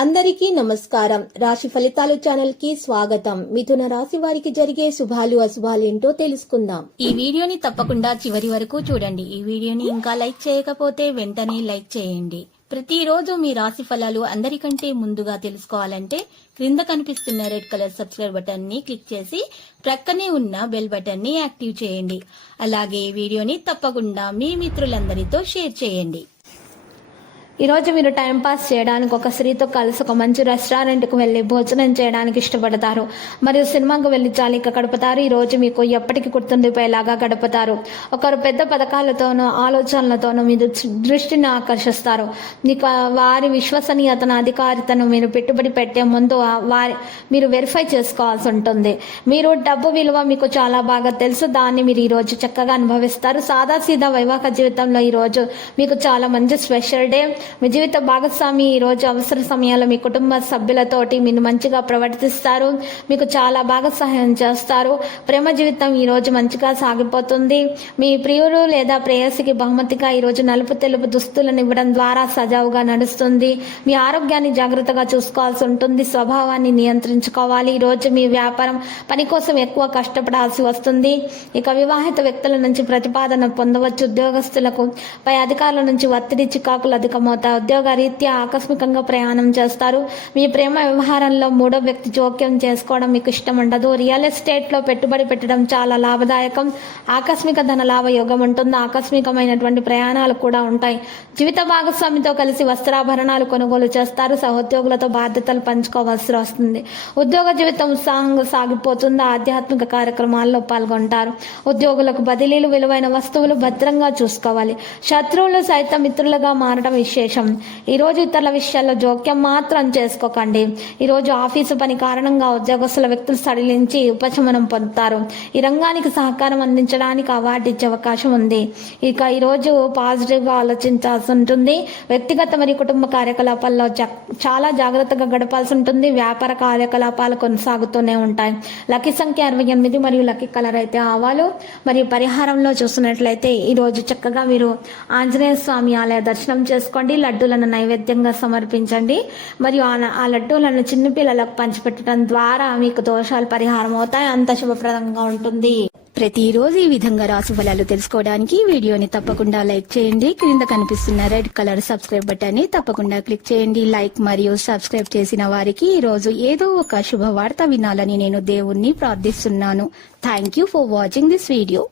అందరికీ నమస్కారం. రాశి ఫలితాలు ఛానల్ కి స్వాగతం. మిథున రాశి వారికి జరిగే శుభాలు అశుభాలు ఏంటో తెలుసుకుందాం. ఈ వీడియోని తప్పకుండా చివరి వరకు చూడండి. ఈ వీడియోని ఇంకా లైక్ చేయకపోతే వెంటనే లైక్ చేయండి. ప్రతిరోజు మీ రాశి ఫలాలు అందరికంటే ముందుగా తెలుసుకోవాలంటే క్రింద కనిపిస్తున్న రెడ్ కలర్ సబ్స్క్రైబ్ బటన్ ని క్లిక్ చేసి ప్రక్కనే ఉన్న బెల్ బటన్ ని యాక్టివ్ చేయండి. అలాగే ఈ వీడియోని తప్పకుండా మీ మిత్రులందరితో షేర్ చేయండి. ఈరోజు మీరు టైంపాస్ చేయడానికి ఒక స్త్రీతో కలిసి ఒక మంచి రెస్టారెంట్కు వెళ్ళి భోజనం చేయడానికి ఇష్టపడతారు. మరియు సినిమాకు వెళ్ళి చాలిక గడుపుతారు. ఈరోజు మీకు ఎప్పటికీ గుర్తుండిపోయేలాగా గడుపుతారు. ఒకరు పెద్ద పథకాలతోనూ ఆలోచనలతోనూ మీరు దృష్టిని ఆకర్షిస్తారు. మీకు వారి విశ్వసనీయతను అధికారితను మీరు పెట్టుబడి పెట్టే ముందు మీరు వెరిఫై చేసుకోవాల్సి ఉంటుంది. మీరు డబ్బు విలువ మీకు చాలా బాగా తెలుసు. దాన్ని మీరు ఈరోజు చక్కగా అనుభవిస్తారు. సాదాసీదా వైవాహిక జీవితంలో ఈరోజు మీకు చాలా మంచి స్పెషల్ డే. మీ జీవిత భాగస్వామి ఈ రోజు అవసర సమయాల్లో మీ కుటుంబ సభ్యులతోటి మీరు మంచిగా ప్రవర్తిస్తారు. మీకు చాలా బాగా సహాయం చేస్తారు. ప్రేమ జీవితం ఈ రోజు మంచిగా సాగిపోతుంది. మీ ప్రియుడు లేదా ప్రేయసికి బహుమతిగా ఈ రోజు నలుపు తెలుపు దుస్తులను ఇవ్వడం ద్వారా సజావుగా నడుస్తుంది. మీ ఆరోగ్యాన్ని జాగ్రత్తగా చూసుకోవాల్సి ఉంటుంది. స్వభావాన్ని నియంత్రించుకోవాలి. ఈ రోజు మీ వ్యాపారం పని కోసం ఎక్కువ కష్టపడాల్సి వస్తుంది. ఇక వివాహిత వ్యక్తుల నుంచి ప్రతిపాదన పొందవచ్చు. ఉద్యోగస్తులకు పై అధికారుల నుంచి ఒత్తిడి చికాకులు అధికమవుతాయి. ఉద్యోగ రీత్యా ఆకస్మికంగా ప్రయాణం చేస్తారు. మీ ప్రేమ వ్యవహారంలో మూడో వ్యక్తి జోక్యం చేసుకోవడం మీకు ఇష్టం ఉండదు. రియల్ ఎస్టేట్ లో పెట్టుబడి పెట్టడం చాలా లాభదాయకం. ఆకస్మిక ధన లాభ యోగం ఉంటుంది. ఆకస్మికమైనటువంటి ప్రయాణాలు కూడా ఉంటాయి. జీవిత భాగస్వామితో కలిసి వస్త్రాభరణాలు కొనుగోలు చేస్తారు. సహోద్యోగులతో బాధ్యతలు పంచుకోవాల్సి వస్తుంది. ఉద్యోగ జీవితం ఉత్సాహంగా సాగిపోతుంది. ఆధ్యాత్మిక కార్యక్రమాల్లో పాల్గొంటారు. ఉద్యోగులకు బదిలీలు, విలువైన వస్తువులు భద్రంగా చూసుకోవాలి. శత్రువులు సైతం మిత్రులుగా మారడం విశేషం. ఈరోజు ఇతరుల విషయాల్లో జోక్యం మాత్రం చేసుకోకండి. ఈరోజు ఆఫీసు పని కారణంగా ఉద్యోగస్తుల వ్యక్తులు సడిలించి ఉపశమనం పొందుతారు. ఈ రంగానికి సహకారం అందించడానికి అవార్డు ఇచ్చే అవకాశం ఉంది. ఇక ఈరోజు పాజిటివ్ గా ఆలోచించాల్సి ఉంటుంది. వ్యక్తిగత మరియు కుటుంబ కార్యకలాపాల్లో చాలా జాగ్రత్తగా గడపాల్సి ఉంటుంది. వ్యాపార కార్యకలాపాలు కొనసాగుతూనే ఉంటాయి. లక్కీ సంఖ్య 68 మరియు లక్కీ కలర్ అయితే ఆవాలు. మరియు పరిహారంలో చూసినట్లయితే ఈరోజు చక్కగా మీరు ఆంజనేయ స్వామి ఆలయ దర్శనం చేసుకోండి. లడ్డూలను నైవేద్యంగా సమర్పించండి. మరియు ఆ లడ్డూలను చిన్నపిల్లలకు పంచిపెట్టడం ద్వారా మీకు దోషాలు పరిహారం అవుతాయి. అంత శుభప్రదంగా ఉంటుంది. ప్రతిరోజు ఈ విధంగా రాశి ఫలాలు తెలుసుకోవడానికి వీడియోని తప్పకుండా లైక్ చేయండి. క్రింద కనిపిస్తున్న రెడ్ కలర్ సబ్స్క్రైబ్ బటన్ ని తప్పకుండా క్లిక్ చేయండి. లైక్ మరియు సబ్స్క్రైబ్ చేసిన వారికి ఈ రోజు ఏదో ఒక శుభవార్త వినాలని నేను దేవుణ్ణి ప్రార్థిస్తున్నాను. Thank you for watching this video.